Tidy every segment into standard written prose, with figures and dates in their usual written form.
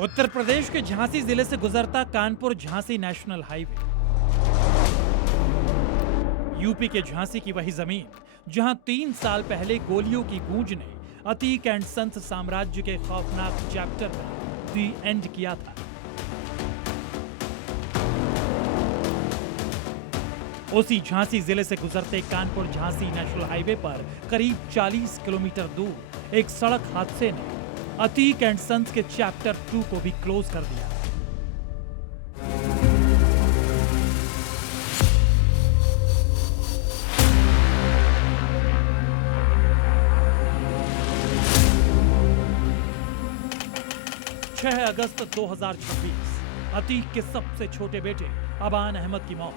उत्तर प्रदेश के झांसी जिले से गुजरता Kanpur Jhansi national highway. UP के झांसी की वही जमीन जहां 3 साल पहले गोलियों की गूंज ने अतीक एंड संस साम्राज्य के खौफनाक चैप्टर का दी एंड किया था। उसी झांसी जिले से गुजरते कानपुर झांसी नेशनल हाईवे पर करीब 40 किलोमीटर दूर एक सड़क हादसे ने अतीक एंड संस के चैप्टर 2 को भी क्लोज कर दिया। छह अगस्त 2026 अतीक के सबसे छोटे बेटे अबान अहमद की मौत।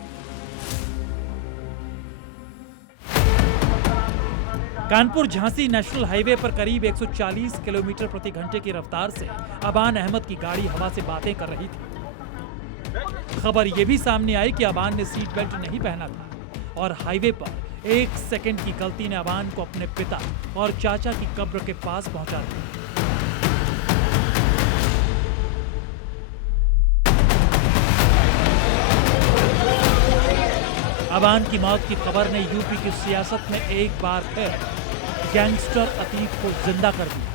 कानपुर झांसी नेशनल हाईवे पर करीब 140 किलोमीटर प्रति घंटे की रफ्तार से अबान अहमद की गाड़ी हवा से बातें कर रही थी। खबर यह भी सामने आई कि अबान ने सीट बेल्ट नहीं पहना था और हाईवे पर 1 सेकंड की गलती ने अबान को अपने पिता और चाचा की कब्र के पास पहुंचा दिया। अबान की मौत की खबर ने यूपी की सियासत में एक बार फिर गैंगस्टर अतीक को जिंदा कर दिया।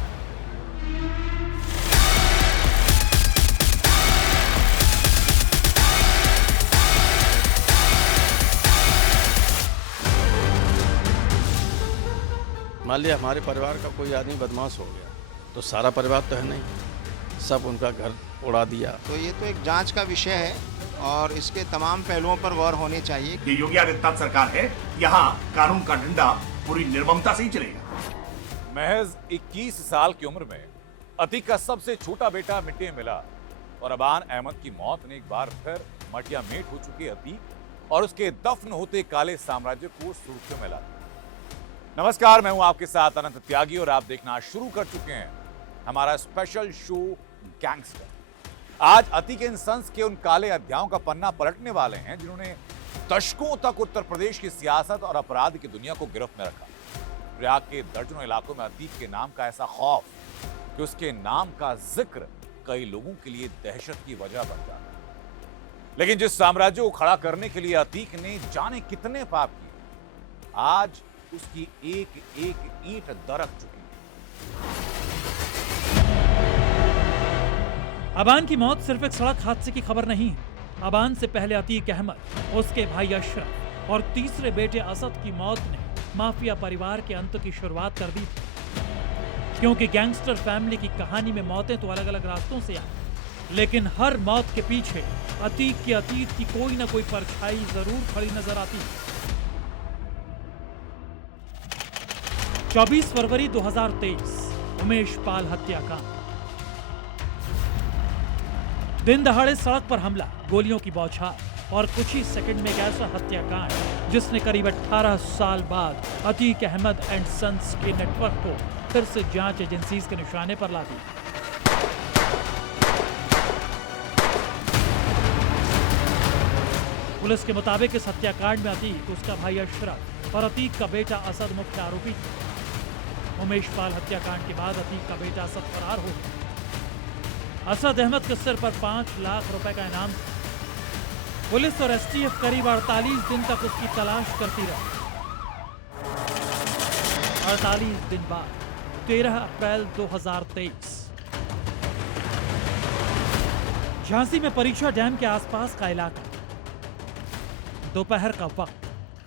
मान लिया हमारे परिवार का कोई आदमी बदमाश हो गया तो सारा परिवार तो है नहीं, सब उनका घर उड़ा दिया। तो ये तो एक जांच का विषय है और इसके तमाम पहलुओं पर गौर होने चाहिए। ये योगी आदित्यनाथ सरकार है, यहाँ कानून का डंडा पूरी निर्ममता से ही चलेगा। महज 21 साल की उम्र में अतीक का सबसे छोटा बेटा मिट्टी में मिला और अबान अहमद की मौत ने एक बार फिर मटिया मेट हो चुके अतीक और उसके दफन होते काले साम्राज्य को सुर्खियों में ला दिया। नमस्कार, मैं हूं आपके साथ अनंत त्यागी और आप देखना शुरू कर चुके हैं हमारा स्पेशल शो गैंगस्टर। आज अतीक एंड संस के उन काले अध्यायों का पन्ना पलटने वाले हैं जिन्होंने दशकों तक उत्तर प्रदेश की सियासत और अपराध की दुनिया को गिरफ्त में रखा। प्रयाग के दर्जनों इलाकों में अतीक के नाम का ऐसा खौफ कि उसके नाम का जिक्र कई लोगों के लिए दहशत की वजह बन जाता। लेकिन जिस साम्राज्य को खड़ा करने के लिए अतीक ने जाने कितने पाप किए, आज उसकी एक एक ईंट दरक चुकी है। अबान की मौत सिर्फ एक सड़क हादसे की खबर नहीं है। अबान से पहले अतीक अहमद, उसके भाई अशरफ और तीसरे बेटे असद की मौत ने माफिया परिवार के अंत की शुरुआत कर दी थी। क्योंकि गैंगस्टर फैमिली की कहानी में मौतें तो अलग अलग रास्तों से आई, लेकिन हर मौत के पीछे अतीक के अतीत की कोई ना कोई परछाई जरूर खड़ी नजर आती है। 24 फरवरी 2023 उमेश पाल हत्याकांड। दिन दहाड़े सड़क पर हमला, गोलियों की बौछार और कुछ ही सेकंड में एक ऐसा हत्याकांड जिसने करीब 18 साल बाद अतीक अहमद एंड संस के नेटवर्क को फिर से जांच एजेंसीज के निशाने पर ला दिया। पुलिस के मुताबिक इस हत्याकांड में अतीक, उसका भाई अशरफ और अतीक का बेटा असद मुख्य आरोपी थे। उमेश पाल हत्याकांड के बाद अतीक का बेटा असद फरार हो गया। असद अहमद के सिर पर 5 लाख रुपए का इनाम था। पुलिस और एसटीएफ करीब 48 दिन तक उसकी तलाश करती रही। 48 दिन बाद 13 अप्रैल 2023 झांसी में परीक्षा डैम के आसपास का इलाका, दोपहर का वक्त।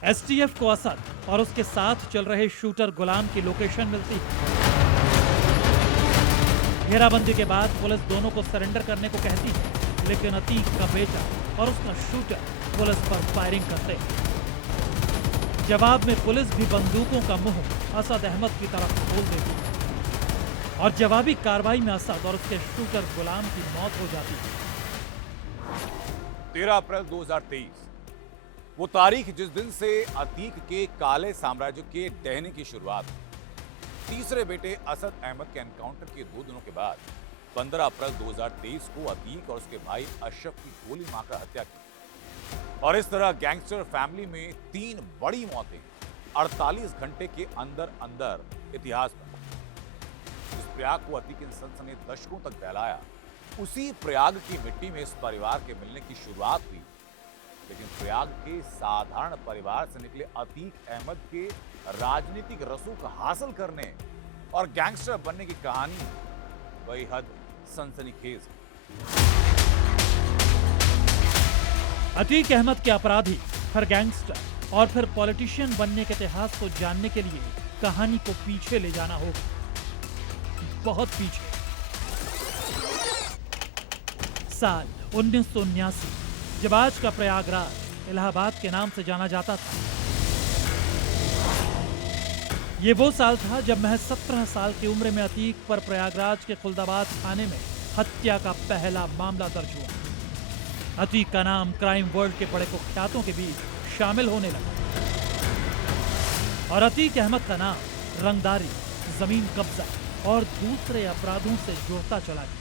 एसटीएफ को असद और उसके साथ चल रहे शूटर गुलाम की लोकेशन मिलती है। घेराबंदी के बाद पुलिस दोनों को सरेंडर करने को कहती है, लेकिन अतीक का बेटा और उसका शूटर पुलिस पर फायरिंग करते हैं। जवाब में पुलिस भी बंदूकों का मुंह असद अहमद की तरफ खोल देती है और जवाबी कार्रवाई में असद और उसके शूटर गुलाम की मौत हो जाती है। 13 अप्रैल 2023 वो तारीख जिस दिन से अतीक के काले साम्राज्य के डहने की शुरुआत हुई। तीसरे बेटे असद अहमद के एनकाउंटर के 2 दिनों के बाद 15 अप्रैल 2023 को अतीक और उसके भाई अशरफ की गोली मारकर हत्या की और इस तरह गैंगस्टर फैमिली में 3 बड़ी मौतें 48 घंटे के अंदर अंदर इतिहास बन गई। इस प्रयाग को अतीक एंड संस ने दशकों तक फैलाया उसी प्रयाग की मिट्टी में इस परिवार के मिलने की शुरुआत हुई। लेकिन प्रयाग के साधारण परिवार से निकले अतीक अहमद के राजनीतिक रसूख हासिल करने और गैंगस्टर बनने की कहानी बेहद सनसनीखेज है। अतीक अहमद के अपराधी, फिर गैंगस्टर और फिर पॉलिटिशियन बनने के इतिहास को जानने के लिए कहानी को पीछे ले जाना होगा, बहुत पीछे। साल 1979, जब आज का प्रयागराज इलाहाबाद के नाम से जाना जाता था। ये वो साल था जब महज 17 साल की उम्र में अतीक पर प्रयागराज के खुलदाबाद थाने में हत्या का पहला मामला दर्ज हुआ। अतीक का नाम क्राइम वर्ल्ड के बड़े कुख्यातों के बीच शामिल होने लगा और अतीक अहमद का नाम रंगदारी, जमीन कब्जा और दूसरे अपराधों से जुड़ता चला गया।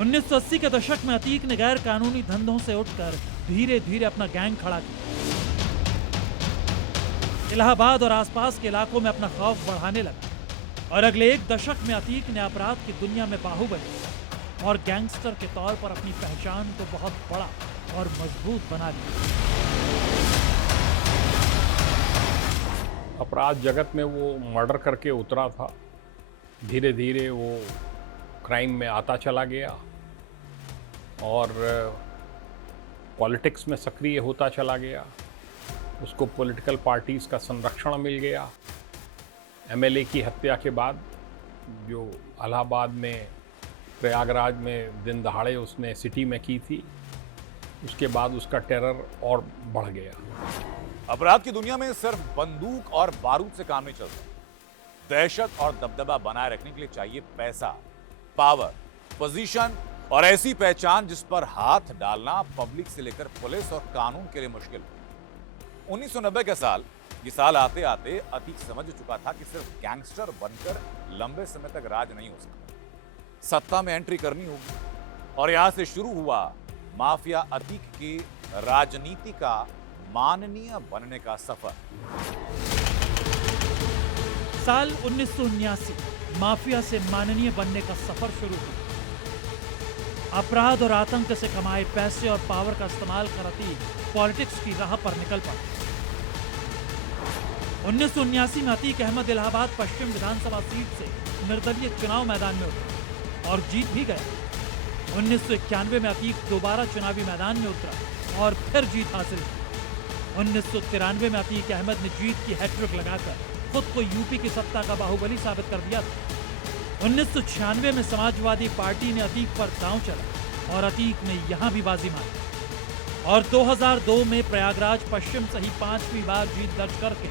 उन्नीस सौ 1980 के दशक में अतीक ने गैर कानूनी धंधों से उठकर धीरे धीरे अपना गैंग खड़ा किया। इलाहाबाद और आसपास के इलाकों में अपना खौफ बढ़ाने लगा और अगले एक दशक में अतीक ने अपराध की दुनिया में बाहुबली और गैंगस्टर के तौर पर अपनी पहचान को बहुत बड़ा और मजबूत बना लिया। अपराध जगत में वो मर्डर करके उतरा था, धीरे धीरे वो क्राइम में आता चला गया और पॉलिटिक्स में सक्रिय होता चला गया। उसको पॉलिटिकल पार्टीज का संरक्षण मिल गया। एमएलए की हत्या के बाद जो इलाहाबाद में प्रयागराज में दिन दहाड़े उसने सिटी में की थी, उसके बाद उसका टेरर और बढ़ गया। अपराध की दुनिया में सिर्फ बंदूक और बारूद से काम नहीं चलता। दहशत और दबदबा बनाए रखने के लिए चाहिए पैसा, पावर, पोजीशन और ऐसी पहचान जिस पर हाथ डालना पब्लिक से लेकर पुलिस और कानून के लिए मुश्किल। 1990 का साल, ये साल आते आते अतीक समझ चुका था कि सिर्फ गैंगस्टर बनकर लंबे समय तक राज नहीं हो सकता। सत्ता में एंट्री करनी होगी और यहां से शुरू हुआ माफिया अतीक की राजनीति का माननीय बनने का सफर। साल 1979, माफिया से माननीय बनने का सफर शुरू हुआ। अपराध और आतंक से कमाए पैसे और पावर का इस्तेमाल कर अतीक पॉलिटिक्स की राह पर निकल पड़ा। 1979 में अतीक अहमद इलाहाबाद पश्चिम विधानसभा सीट से निर्दलीय चुनाव मैदान में उतरा और जीत भी गया। 1991 में अतीक दोबारा चुनावी मैदान में उतरा और फिर जीत हासिल की। 1993 में अतीक अहमद ने जीत की हैट्रिक लगाकर खुद को यूपी की सत्ता का बाहुबली साबित कर दिया था। 1996 में समाजवादी पार्टी ने अतीक पर दांव चला और अतीक ने यहां भी बाजी मारी और 2002 में प्रयागराज पश्चिम से ही 5वीं बार जीत दर्ज करके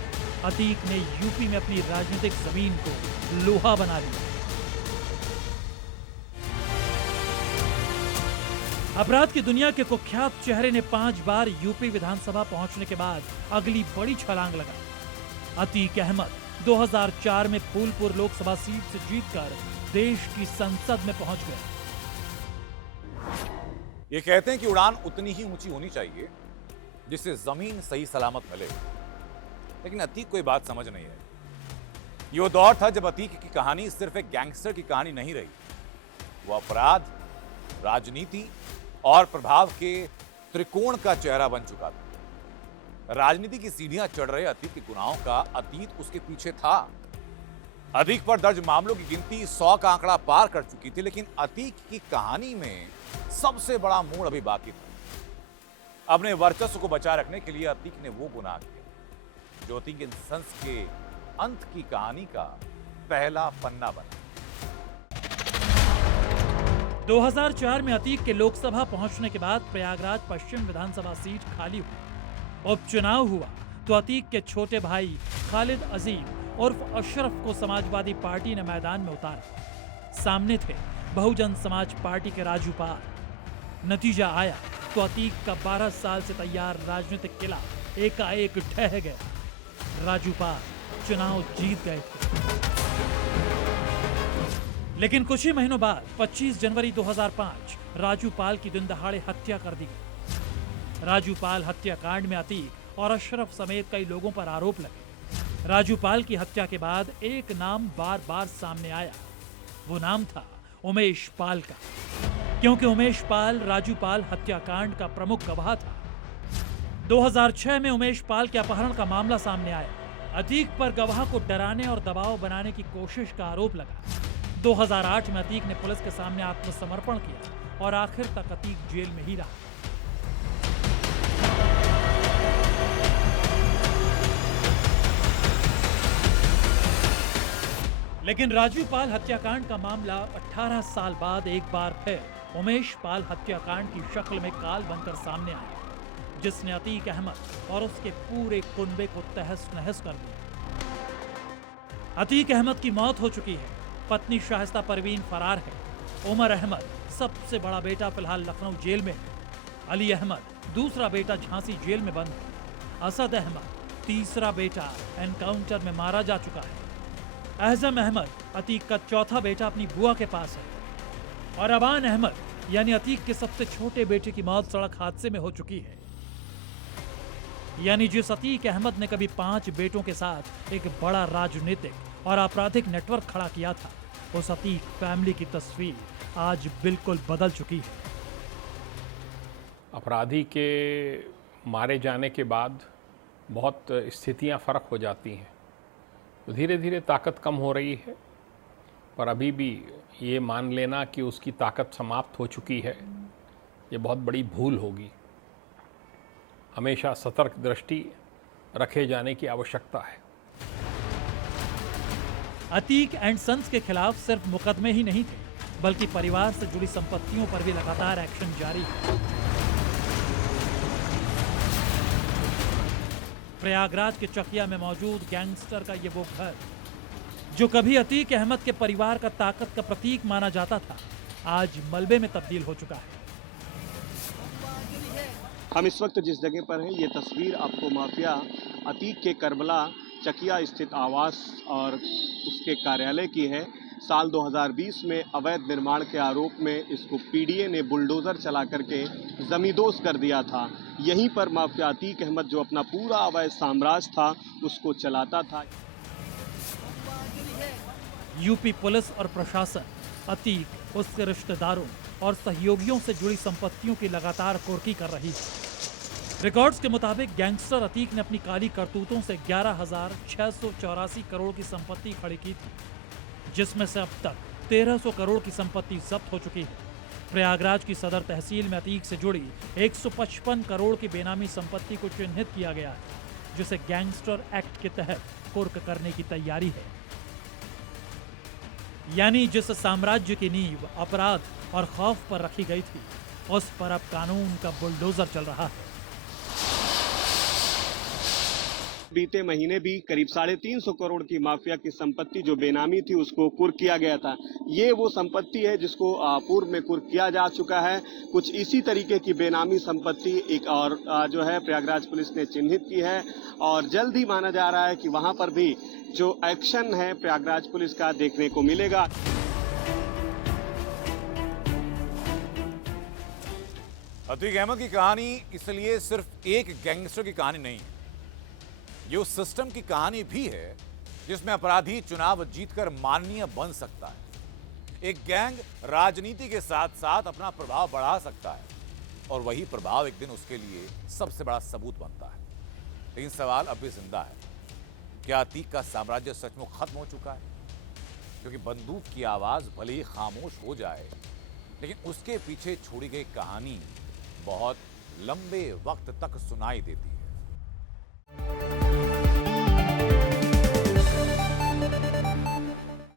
अतीक ने यूपी में अपनी राजनीतिक जमीन को लोहा बना लिया। अपराध की दुनिया के कुख्यात चेहरे ने 5 बार यूपी विधानसभा पहुंचने के बाद अगली बड़ी छलांग लगाई। अतीक अहमद 2004 में फूलपुर लोकसभा सीट से जीतकर देश की संसद में पहुंच गए। ये कहते हैं कि उड़ान उतनी ही ऊंची होनी चाहिए जिससे जमीन सही सलामत मिले, लेकिन अतीक को ये बात समझ नहीं है। ये वो दौर था जब अतीक की कहानी सिर्फ एक गैंगस्टर की कहानी नहीं रही, वो अपराध, राजनीति और प्रभाव के त्रिकोण का चेहरा बन चुका था। राजनीति की सीढ़ियां चढ़ रहे अतीक के गुनाहों का अतीत उसके पीछे था। अतीक पर दर्ज मामलों की गिनती 100 का आंकड़ा पार कर चुकी थी, लेकिन अतीक की कहानी में सबसे बड़ा मोड़ अभी बाकी था। अपने वर्चस्व को बचाए रखने के लिए अतीक ने वो गुनाह किया जो अतीक इंसेंस के अंत की कहानी का पहला पन्ना बना। 2004 में अतीक के लोकसभा पहुंचने के बाद प्रयागराज पश्चिम विधानसभा सीट खाली हुई। उपचुनाव हुआ तो अतीक के छोटे भाई खालिद अजीम उर्फ अशरफ को समाजवादी पार्टी ने मैदान में उतारा। सामने थे बहुजन समाज पार्टी के राजू पाल। नतीजा आया तो अतीक का 12 साल से तैयार राजनीतिक किला एकाएक ढह गया। राजू पाल चुनाव जीत गए थे, लेकिन कुछ ही महीनों बाद 25 जनवरी 2005 राजू पाल की दिन दहाड़े हत्या कर दी गई। राजू पाल हत्याकांड में अतीक और अशरफ समेत कई लोगों पर आरोप लगे। राजू पाल की हत्या के बाद एक नाम बार बार सामने आया। वो नाम था उमेश पाल का, क्योंकि उमेश पाल राजू पाल हत्याकांड का प्रमुख गवाह था। 2006 में उमेश पाल के अपहरण का मामला सामने आया। अतीक पर गवाह को डराने और दबाव बनाने की कोशिश का आरोप लगा। 2008 में अतीक ने पुलिस के सामने आत्मसमर्पण किया और आखिर तक अतीक जेल में ही रहा। लेकिन राजू पाल हत्याकांड का मामला 18 साल बाद एक बार फिर उमेश पाल हत्याकांड की शक्ल में काल बनकर सामने आया, जिसने अतीक अहमद और उसके पूरे कुनबे को तहस नहस कर दिया। अतीक अहमद की मौत हो चुकी है, पत्नी शाहिस्ता परवीन फरार है, उमर अहमद सबसे बड़ा बेटा फिलहाल लखनऊ जेल में है, अली अहमद दूसरा बेटा झांसी जेल में बंद है, असद अहमद तीसरा बेटा एनकाउंटर में मारा जा चुका है, अहजम अहमद अतीक का चौथा बेटा अपनी बुआ के पास है, और अबान अहमद यानी अतीक के सबसे छोटे बेटे की मौत सड़क हादसे में हो चुकी है। यानी जिस अतीक अहमद ने कभी 5 बेटों के साथ एक बड़ा राजनीतिक और आपराधिक नेटवर्क खड़ा किया था, उस अतीक फैमिली की तस्वीर आज बिल्कुल बदल चुकी है। अपराधी के मारे जाने के बाद बहुत स्थितियां फर्क हो जाती हैं। तो धीरे धीरे ताकत कम हो रही है, पर अभी भी ये मान लेना कि उसकी ताकत समाप्त हो चुकी है, ये बहुत बड़ी भूल होगी। हमेशा सतर्क दृष्टि रखे जाने की आवश्यकता है। अतीक एंड सन्स के खिलाफ सिर्फ मुकदमे ही नहीं थे, बल्कि परिवार से जुड़ी संपत्तियों पर भी लगातार एक्शन जारी है। प्रयागराज के चकिया में मौजूद गैंगस्टर का ये वो घर जो कभी अतीक अहमद के परिवार का ताकत का प्रतीक माना जाता था, आज मलबे में तब्दील हो चुका है। हम इस वक्त जिस जगह पर हैं, ये तस्वीर आपको माफिया अतीक के करबला चकिया स्थित आवास और उसके कार्यालय की है। साल 2020 में अवैध निर्माण के आरोप में इसको पीडीए ने बुलडोजर चला करके जमींदोज कर दिया था। यहीं पर माफिया अतीक अहमद जो अपना पूरा अवैध साम्राज्य था उसको चलाता था। यूपी पुलिस और प्रशासन अतीक, उसके रिश्तेदारों और सहयोगियों से जुड़ी संपत्तियों की लगातार कुर्की कर रही है। रिकॉर्ड्स के मुताबिक गैंगस्टर अतीक ने अपनी काली करतूतों से 11,684 करोड़ की संपत्ति खड़ी की थी, जिसमें से अब तक 1,300 करोड़ की संपत्ति जब्त हो चुकी है। प्रयागराज की सदर तहसील में अतीक से जुड़ी 155 करोड़ की बेनामी संपत्ति को चिन्हित किया गया है, जिसे गैंगस्टर एक्ट के तहत कुर्क करने की तैयारी है। यानी जिस साम्राज्य की नींव अपराध और खौफ पर रखी गई थी, उस पर अब कानून का बुलडोजर चल रहा है। बीते महीने भी करीब 350 करोड़ की माफिया की संपत्ति जो बेनामी थी उसको कुर्क किया गया था। ये वो संपत्ति है जिसको पूर्व में कुर्क किया जा चुका है। कुछ इसी तरीके की बेनामी संपत्ति एक और जो है प्रयागराज पुलिस ने चिन्हित की है, और जल्द ही माना जा रहा है कि वहां पर भी जो एक्शन है प्रयागराज पुलिस का देखने को मिलेगा। अतीक अहमद की कहानी इसलिए सिर्फ एक गैंगस्टर की कहानी नहीं है, ये उस सिस्टम की कहानी भी है जिसमें अपराधी चुनाव जीतकर माननीय बन सकता है। एक गैंग राजनीति के साथ साथ अपना प्रभाव बढ़ा सकता है, और वही प्रभाव एक दिन उसके लिए सबसे बड़ा सबूत बनता है। लेकिन सवाल अब भी जिंदा है, क्या अतीक का साम्राज्य सचमुच खत्म हो चुका है? क्योंकि बंदूक की आवाज भले ही खामोश हो जाए, लेकिन उसके पीछे छोड़ी गई कहानी बहुत लंबे वक्त तक सुनाई देती है।